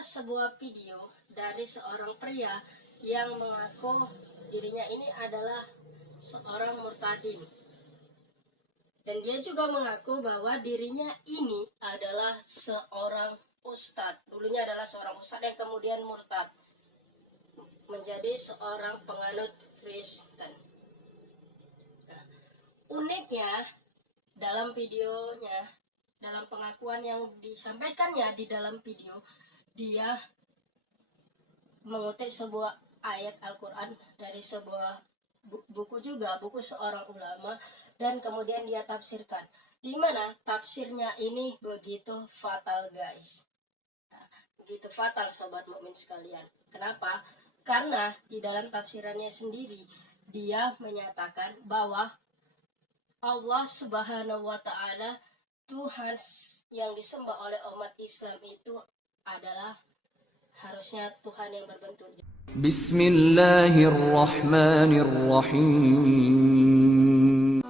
Ada sebuah video dari seorang pria yang mengaku dirinya ini adalah seorang murtadin. Dan dia juga mengaku bahwa dirinya ini adalah seorang ustadz. Dulunya adalah seorang ustadz yang kemudian murtad menjadi seorang penganut Kristen. Nah, uniknya dalam videonya, dalam pengakuan yang disampaikannya di dalam video, dia mengutip sebuah ayat Al-Quran dari sebuah buku juga, buku seorang ulama, dan kemudian dia tafsirkan. Di mana tafsirnya ini begitu fatal, guys. Nah, begitu fatal, sobat mukmin sekalian. Kenapa? Karena di dalam tafsirannya sendiri dia menyatakan bahwa Allah Subhanahu wa Ta'ala, Tuhan yang disembah oleh umat Islam itu adalah harusnya Tuhan yang berbentuk. Bismillahirrahmanirrahim.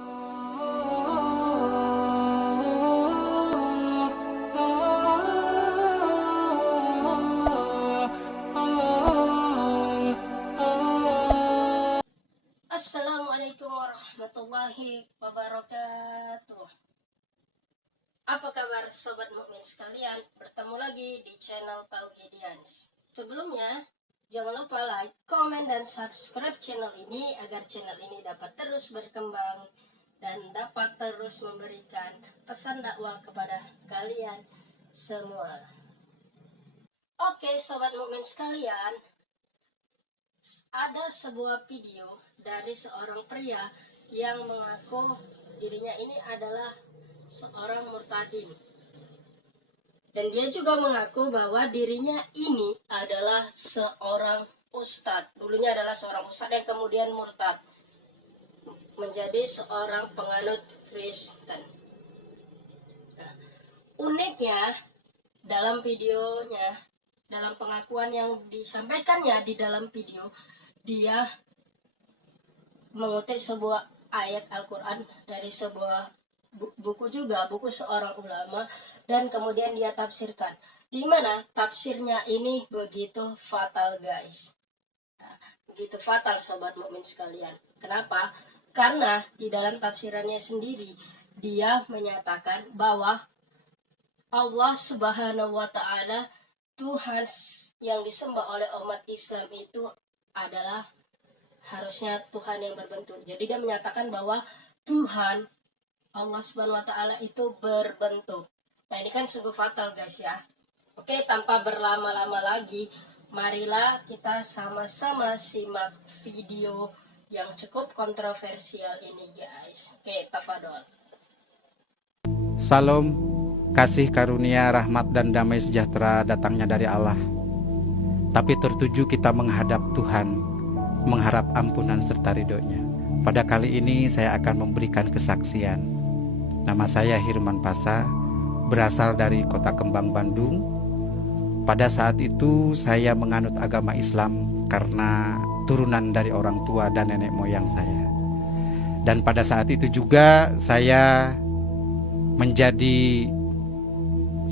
Assalamualaikum warahmatullahi wabarakatuh. Apa kabar sobat mukmin sekalian? Bertemu lagi di channel Tauhidians. Sebelumnya, jangan lupa like, komen, dan subscribe channel ini agar channel ini dapat terus berkembang dan dapat terus memberikan pesan dakwah kepada kalian semua. Oke sobat mukmin sekalian, ada sebuah video dari seorang pria yang mengaku dirinya ini adalah seorang murtadin. Dan dia juga mengaku bahwa dirinya ini adalah seorang ustadz. Dulunya adalah seorang ustadz yang kemudian murtad menjadi seorang penganut Kristen. Nah, uniknya dalam videonya, dalam pengakuan yang disampaikannya di dalam video, dia mengutip sebuah ayat Al-Quran dari sebuah buku juga, buku seorang ulama, dan kemudian dia tafsirkan. Di mana tafsirnya ini begitu fatal, guys. Nah, begitu fatal, sobat mukmin sekalian. Kenapa? Karena di dalam tafsirannya sendiri dia menyatakan bahwa Allah Subhanahu wa Ta'ala, Tuhan yang disembah oleh umat Islam itu adalah harusnya Tuhan yang berbentuk. Jadi dia menyatakan bahwa Tuhan Allah Subhanahu wa Ta'ala itu berbentuk. Nah, ini kan sungguh fatal, guys, ya. Oke, tanpa berlama-lama lagi, marilah kita sama-sama simak video yang cukup kontroversial ini, guys. Oke, tafadhol. Salam, kasih karunia, rahmat, dan damai sejahtera datangnya dari Allah. Tapi tertuju kita menghadap Tuhan, mengharap ampunan serta ridhonya. Pada kali ini saya akan memberikan kesaksian. Nama saya Hirman Pasa, berasal dari Kota Kembang, Bandung. Pada saat itu saya menganut agama Islam karena turunan dari orang tua dan nenek moyang saya. Dan pada saat itu juga saya menjadi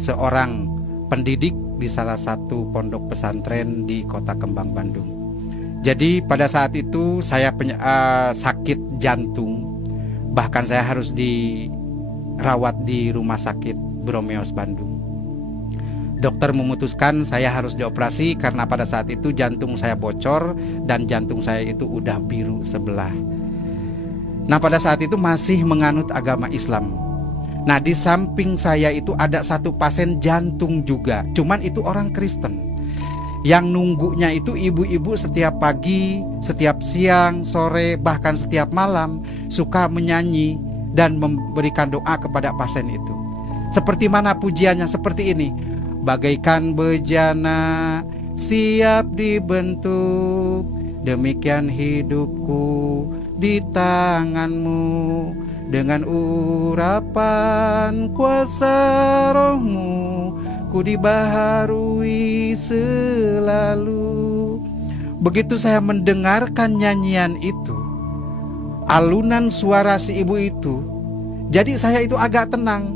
seorang pendidik di salah satu pondok pesantren di Kota Kembang, Bandung. Jadi pada saat itu saya sakit jantung, bahkan saya harus dirawat di rumah sakit Bromeos, Bandung. Dokter memutuskan saya harus dioperasi karena pada saat itu jantung saya bocor dan jantung saya itu udah biru sebelah. Nah, pada saat itu masih menganut agama Islam. Nah, di samping saya itu ada satu pasien jantung juga, cuman itu orang Kristen. Yang nunggunya itu ibu-ibu setiap pagi, setiap siang, sore, bahkan setiap malam suka menyanyi dan memberikan doa kepada pasien itu. Seperti mana pujiannya? Seperti ini. Bagaikan bejana siap dibentuk, demikian hidupku di tanganmu. Dengan urapan kuasa rohmu, ku dibaharui selalu. Begitu saya mendengarkan nyanyian itu, alunan suara si ibu itu, jadi saya itu agak tenang.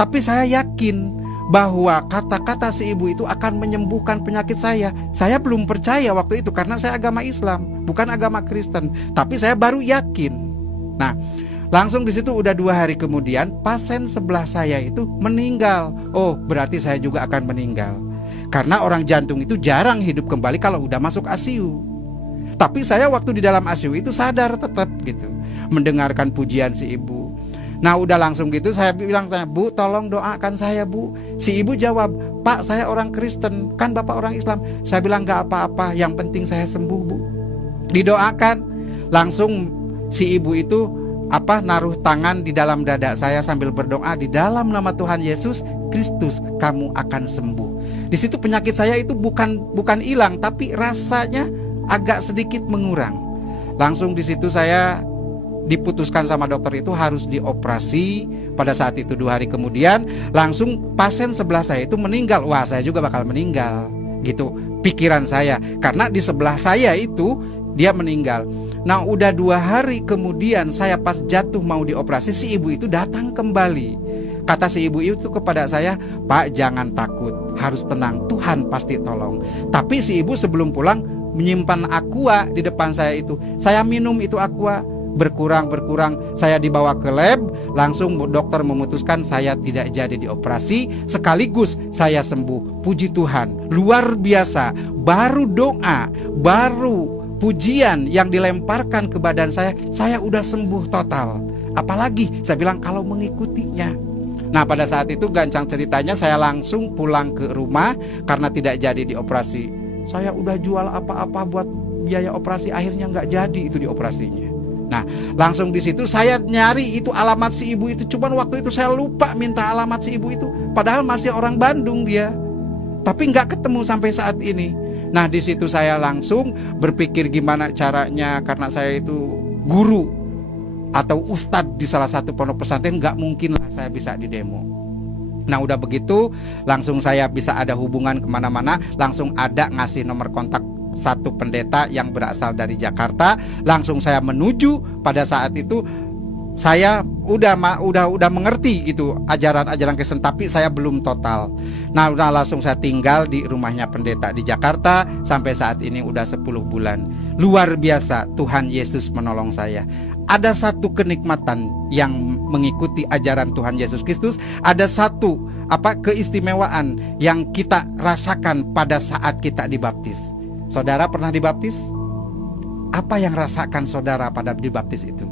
Tapi saya yakin bahwa kata-kata si ibu itu akan menyembuhkan penyakit saya. Saya belum percaya waktu itu karena saya agama Islam, bukan agama Kristen. Tapi saya baru yakin. Nah, langsung di situ udah 2 hari kemudian pasien sebelah saya itu meninggal. Oh, berarti saya juga akan meninggal. Karena orang jantung itu jarang hidup kembali kalau udah masuk ICU. Tapi saya waktu di dalam ICU itu sadar tetap gitu, mendengarkan pujian si ibu. Nah udah langsung gitu saya bilang, Bu tolong doakan saya Bu. Si ibu jawab, Pak saya orang Kristen, kan Bapak orang Islam. Saya bilang gak apa-apa, yang penting saya sembuh Bu. Didoakan, langsung si ibu itu naruh tangan di dalam dada saya sambil berdoa, di dalam nama Tuhan Yesus Kristus kamu akan sembuh. Di situ penyakit saya itu bukan hilang, tapi rasanya agak sedikit mengurang. Langsung di situ saya diputuskan sama dokter itu harus dioperasi. Pada saat itu 2 hari kemudian langsung pasien sebelah saya itu meninggal. Wah saya juga bakal meninggal gitu pikiran saya, karena di sebelah saya itu dia meninggal. Nah udah 2 hari kemudian saya pas jatuh mau dioperasi, si ibu itu datang kembali. Kata si ibu itu kepada saya, Pak jangan takut, harus tenang, Tuhan pasti tolong. Tapi si ibu sebelum pulang menyimpan aqua di depan saya itu. Saya minum itu aqua, berkurang, saya dibawa ke lab. Langsung dokter memutuskan saya tidak jadi dioperasi, sekaligus saya sembuh. Puji Tuhan, luar biasa. Baru doa, baru pujian yang dilemparkan ke badan saya udah sembuh total. Apalagi saya bilang kalau mengikutinya. Nah pada saat itu gancang ceritanya saya langsung pulang ke rumah karena tidak jadi dioperasi. Saya udah jual apa-apa buat biaya operasi, akhirnya nggak jadi itu dioperasinya. Nah langsung di situ saya nyari itu alamat si ibu itu, cuman waktu itu saya lupa minta alamat si ibu itu, padahal masih orang Bandung dia, tapi nggak ketemu sampai saat ini. Nah di situ saya langsung berpikir gimana caranya, karena saya itu guru atau ustadz di salah satu pondok pesantren, nggak mungkin lah saya bisa di demo. Nah udah begitu langsung saya bisa ada hubungan kemana-mana, langsung ada ngasih nomor kontak satu pendeta yang berasal dari Jakarta. Langsung saya menuju. Pada saat itu saya udah mengerti gitu ajaran-ajaran Kristen, tapi saya belum total. Nah udah langsung saya tinggal di rumahnya pendeta di Jakarta sampai saat ini udah 10 bulan. Luar biasa, Tuhan Yesus menolong saya. Ada satu kenikmatan yang mengikuti ajaran Tuhan Yesus Kristus. Ada satu keistimewaan yang kita rasakan pada saat kita dibaptis. Saudara pernah dibaptis? Apa yang rasakan saudara pada dibaptis itu?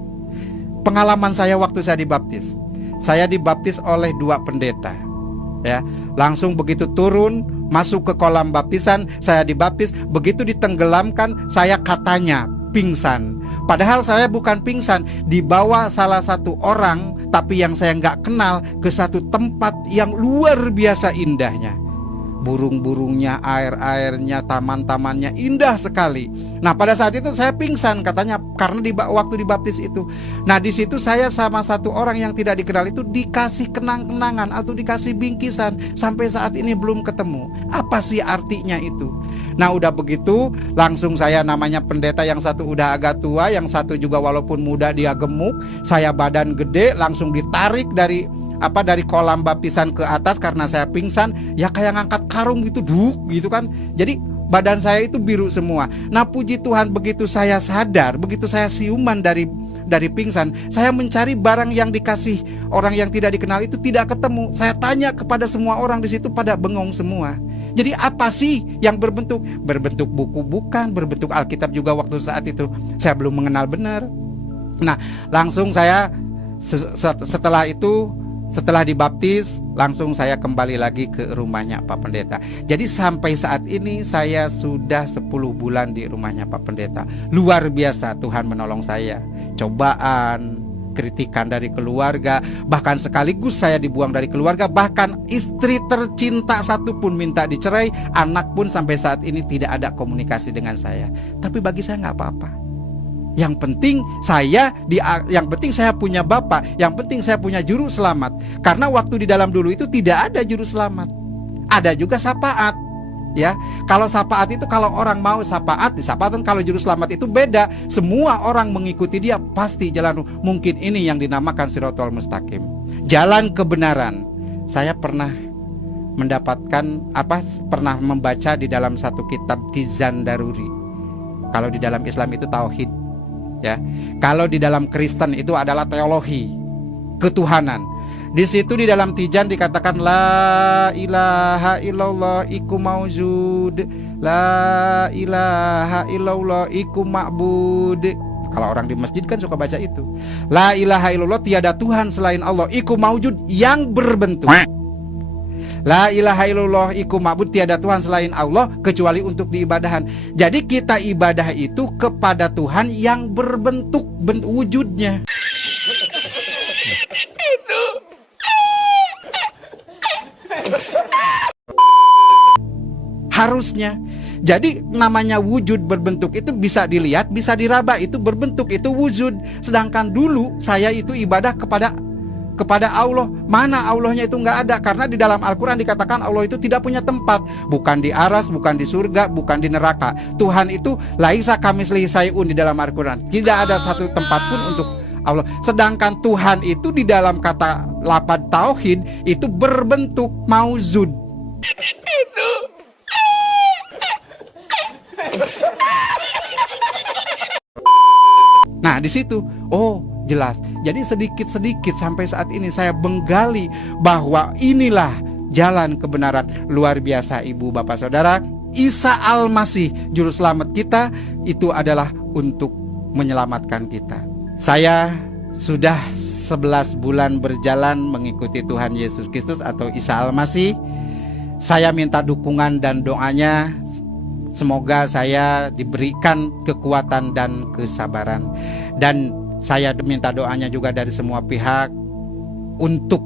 Pengalaman saya waktu saya dibaptis. Saya dibaptis oleh 2 pendeta. Ya, langsung begitu turun masuk ke kolam baptisan, saya dibaptis. Begitu ditenggelamkan, saya katanya pingsan. Padahal saya bukan pingsan, dibawa salah satu orang tapi yang saya nggak kenal ke satu tempat yang luar biasa indahnya. Burung-burungnya, air-airnya, taman-tamannya indah sekali. Nah pada saat itu saya pingsan katanya karena waktu dibaptis itu. Nah di situ saya sama satu orang yang tidak dikenal itu dikasih kenang-kenangan atau dikasih bingkisan. Sampai saat ini belum ketemu. Apa sih artinya itu? Nah udah begitu langsung saya, namanya pendeta yang satu udah agak tua, yang satu juga walaupun muda dia gemuk. Saya badan gede, langsung ditarik dari kolam baptisan ke atas karena saya pingsan, ya kayak ngangkat karung gitu, gitu kan. Jadi badan saya itu biru semua. Nah puji Tuhan begitu saya sadar, begitu saya siuman dari pingsan, saya mencari barang yang dikasih orang yang tidak dikenal itu tidak ketemu. Saya tanya kepada semua orang di situ, pada bengong semua. Jadi apa sih yang berbentuk buku bukan, berbentuk Alkitab juga waktu saat itu saya belum mengenal benar. Nah langsung saya setelah dibaptis, langsung saya kembali lagi ke rumahnya Pak Pendeta. Jadi sampai saat ini saya sudah 10 bulan di rumahnya Pak Pendeta. Luar biasa Tuhan menolong saya. Cobaan, kritikan dari keluarga, bahkan sekaligus saya dibuang dari keluarga. Bahkan istri tercinta satu pun minta dicerai. Anak pun sampai saat ini tidak ada komunikasi dengan saya. Tapi bagi saya nggak apa-apa. Yang penting saya punya Bapa, yang penting saya punya juru selamat. Karena waktu di dalam dulu itu tidak ada juru selamat. Ada juga syafaat. Ya, kalau syafaat itu kalau orang mau syafaat, disyafaatkan. Kalau juru selamat itu beda. Semua orang mengikuti dia pasti jalan. Mungkin ini yang dinamakan Shirathul Mustaqim, jalan kebenaran. Saya pernah mendapatkan pernah membaca di dalam satu kitab Tizan Daruri. Kalau di dalam Islam itu tauhid, ya. Kalau di dalam Kristen itu adalah teologi, ketuhanan. Di situ di dalam Tizan dikatakan la ilaha illallah iku maujud, la ilaha illallah iku ma'bud. Kalau orang di masjid kan suka baca itu. La ilaha illallah, tiada Tuhan selain Allah, iku maujud, yang berbentuk. La ilaha illallah iku ma'bud, tiada Tuhan selain Allah kecuali untuk diibadahan. Jadi kita ibadah itu kepada Tuhan yang berbentuk wujudnya. Harusnya. Jadi namanya wujud berbentuk itu bisa dilihat, bisa diraba, itu berbentuk, itu wujud. Sedangkan dulu saya itu ibadah kepada Allah. Mana Allahnya itu nggak ada, karena di dalam Al-Quran dikatakan Allah itu tidak punya tempat, bukan di aras, bukan di surga, bukan di neraka. Tuhan itu laisa kamitslihi syai'un di dalam Al-Quran. Tidak ada satu tempat pun untuk Allah. Sedangkan Tuhan itu di dalam kata lafaz tauhid itu berbentuk mauzud. Nah di situ, oh jelas. Jadi sedikit-sedikit sampai saat ini saya menggali bahwa inilah jalan kebenaran luar biasa, ibu bapak saudara. Isa Al-Masih juru selamat kita itu adalah untuk menyelamatkan kita. Saya sudah 11 bulan berjalan mengikuti Tuhan Yesus Kristus atau Isa Al-Masih. Saya minta dukungan dan doanya. Semoga saya diberikan kekuatan dan kesabaran. Dan saya minta doanya juga dari semua pihak untuk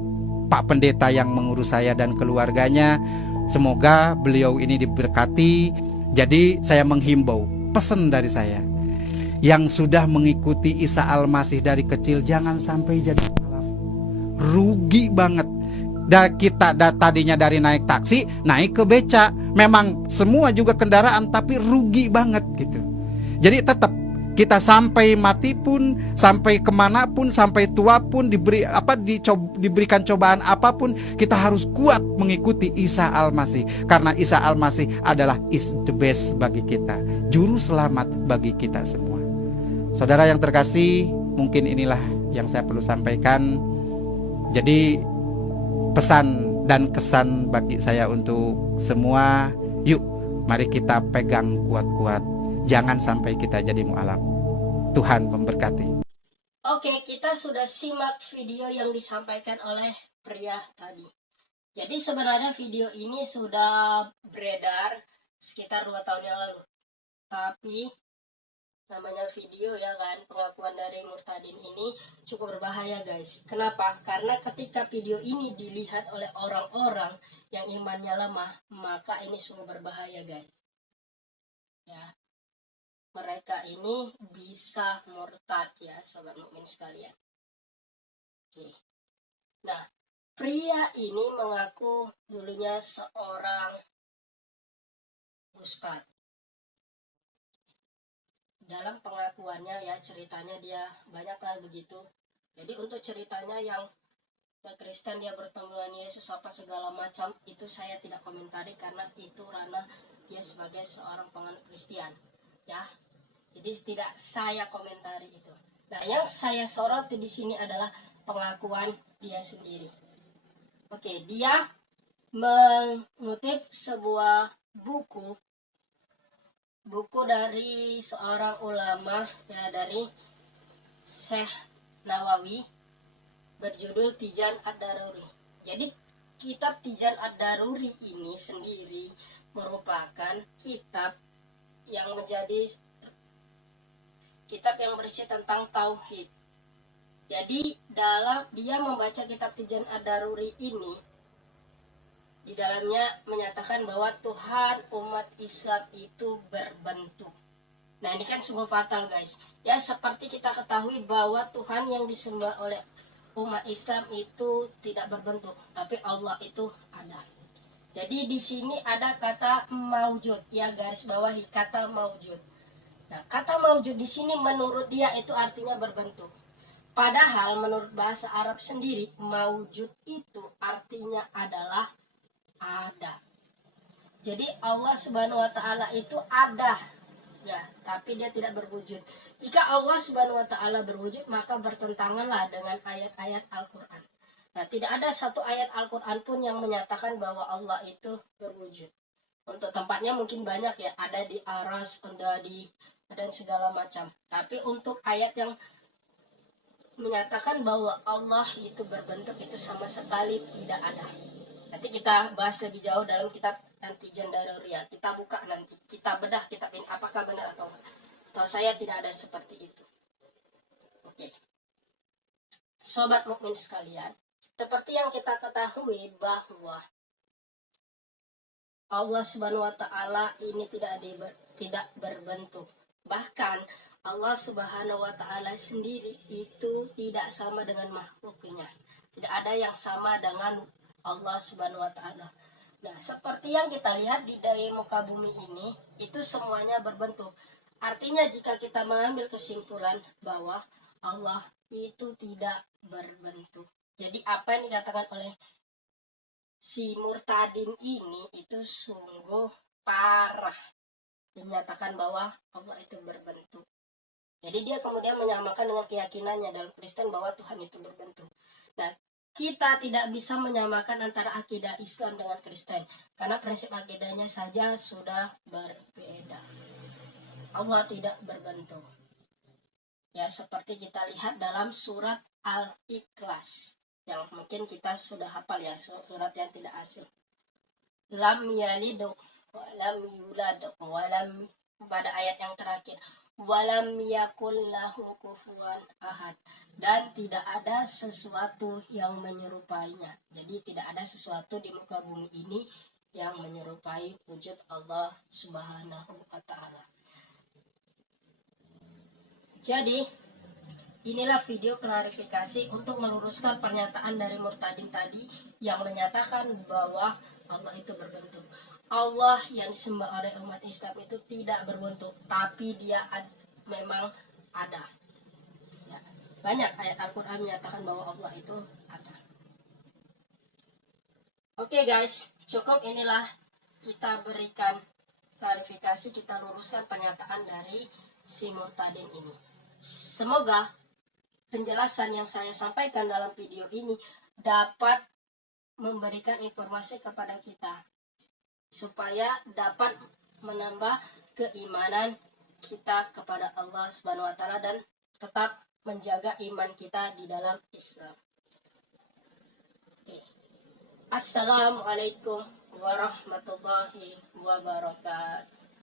Pak Pendeta yang mengurus saya dan keluarganya. Semoga beliau ini diberkati. Jadi saya menghimbau, pesan dari saya, yang sudah mengikuti Isa Al-Masih dari kecil jangan sampai jadi mualaf. Rugi banget. Kita tadinya dari naik taksi naik ke beca, memang semua juga kendaraan, tapi rugi banget gitu. Jadi tetap kita sampai mati pun, sampai kemanapun, sampai tua pun, diberikan cobaan apapun, kita harus kuat mengikuti Isa Al-Masih, karena Isa Al-Masih adalah is the best bagi kita, juru selamat bagi kita semua. Saudara yang terkasih, mungkin inilah yang saya perlu sampaikan. Jadi pesan dan kesan bagi saya untuk semua, yuk mari kita pegang kuat-kuat, jangan sampai kita jadi mualaf. Tuhan memberkati. Oke, kita sudah simak video yang disampaikan oleh pria tadi. Jadi sebenarnya video ini sudah beredar sekitar 2 tahun yang lalu. Tapi namanya video ya kan, pengakuan dari murtadin ini cukup berbahaya guys. Kenapa? Karena ketika video ini dilihat oleh orang-orang yang imannya lemah, maka ini sungguh berbahaya guys. Ya, mereka ini bisa murtad ya sobat mukmin sekalian. Oke. Nah, pria ini mengaku dulunya seorang ustadz. Dalam pengakuannya ya, ceritanya dia banyaklah begitu. Jadi untuk ceritanya yang Kristen dia bertemu dengan Yesus apa segala macam, itu saya tidak komentari karena itu ranah dia sebagai seorang penganut Kristen ya. Jadi tidak saya komentari itu. Nah, yang saya soroti di sini adalah pengakuan dia sendiri. Oke, dia mengutip sebuah buku dari seorang ulama ya, dari Syekh Nawawi, berjudul Tizan Ad-Daruri. Jadi kitab Tizan Ad-Daruri ini sendiri merupakan kitab yang menjadi kitab yang berisi tentang tauhid. Jadi dalam dia membaca kitab Tizan Ad-Daruri ini, di dalamnya menyatakan bahwa Tuhan umat Islam itu berbentuk. Nah ini kan sungguh fatal guys. Ya seperti kita ketahui bahwa Tuhan yang disembah oleh umat Islam itu tidak berbentuk, tapi Allah itu ada. Jadi di sini ada kata maujud, ya garis bawahi kata maujud. Nah kata maujud di sini menurut dia itu artinya berbentuk. Padahal menurut bahasa Arab sendiri maujud itu artinya adalah ada. Jadi Allah Subhanahu wa taala itu ada, ya, tapi dia tidak berwujud. Jika Allah Subhanahu wa taala berwujud, maka bertentanganlah dengan ayat-ayat Al-Qur'an. Nah, tidak ada satu ayat Al-Qur'an pun yang menyatakan bahwa Allah itu berwujud. Untuk tempatnya mungkin banyak ya, ada di aras, ada di dan segala macam. Tapi untuk ayat yang menyatakan bahwa Allah itu berbentuk, itu sama sekali tidak ada. Nanti kita bahas lebih jauh dalam kitab Antijan Daruriyah. Kita buka nanti, kita bedah kitab ini apakah benar atau enggak. Setahu saya tidak ada seperti itu. Oke. Sobat mukmin sekalian, seperti yang kita ketahui bahwa Allah Subhanahu wa taala ini tidak berbentuk. Bahkan Allah Subhanahu wa taala sendiri itu tidak sama dengan makhluknya. Tidak ada yang sama dengan Allah Subhanahu wa taala. Nah, seperti yang kita lihat di muka bumi ini, itu semuanya berbentuk. Artinya jika kita mengambil kesimpulan bahwa Allah itu tidak berbentuk. Jadi apa yang dikatakan oleh si murtadin ini itu sungguh parah. Dinyatakan bahwa Allah itu berbentuk. Jadi dia kemudian menyamakan dengan keyakinannya dalam Kristen bahwa Tuhan itu berbentuk. Nah, kita tidak bisa menyamakan antara akidah Islam dengan Kristen, karena prinsip akidahnya saja sudah berbeda. Allah tidak berbentuk. Ya, seperti kita lihat dalam surat Al-Ikhlas, yang mungkin kita sudah hafal ya, surat yang tidak asing. Lam yalid wa lam yulad wa lam, pada ayat yang terakhir, walam yakul lahu kufuwan ahad, dan tidak ada sesuatu yang menyerupainya. Jadi tidak ada sesuatu di muka bumi ini yang menyerupai wujud Allah Subhanahu wa taala. Jadi inilah video klarifikasi untuk meluruskan pernyataan dari murtadin tadi yang menyatakan bahwa Allah itu berbentuk. Allah yang disembah oleh umat Islam itu tidak berbentuk, tapi dia memang ada. Ya, banyak ayat Al-Quran menyatakan bahwa Allah itu ada. Oke guys, cukup inilah kita berikan klarifikasi, kita luruskan pernyataan dari si murtadin ini. Semoga penjelasan yang saya sampaikan dalam video ini dapat memberikan informasi kepada kita, supaya dapat menambah keimanan kita kepada Allah Subhanahu wa taala dan tetap menjaga iman kita di dalam Islam. Oke. Assalamualaikum warahmatullahi wabarakatuh.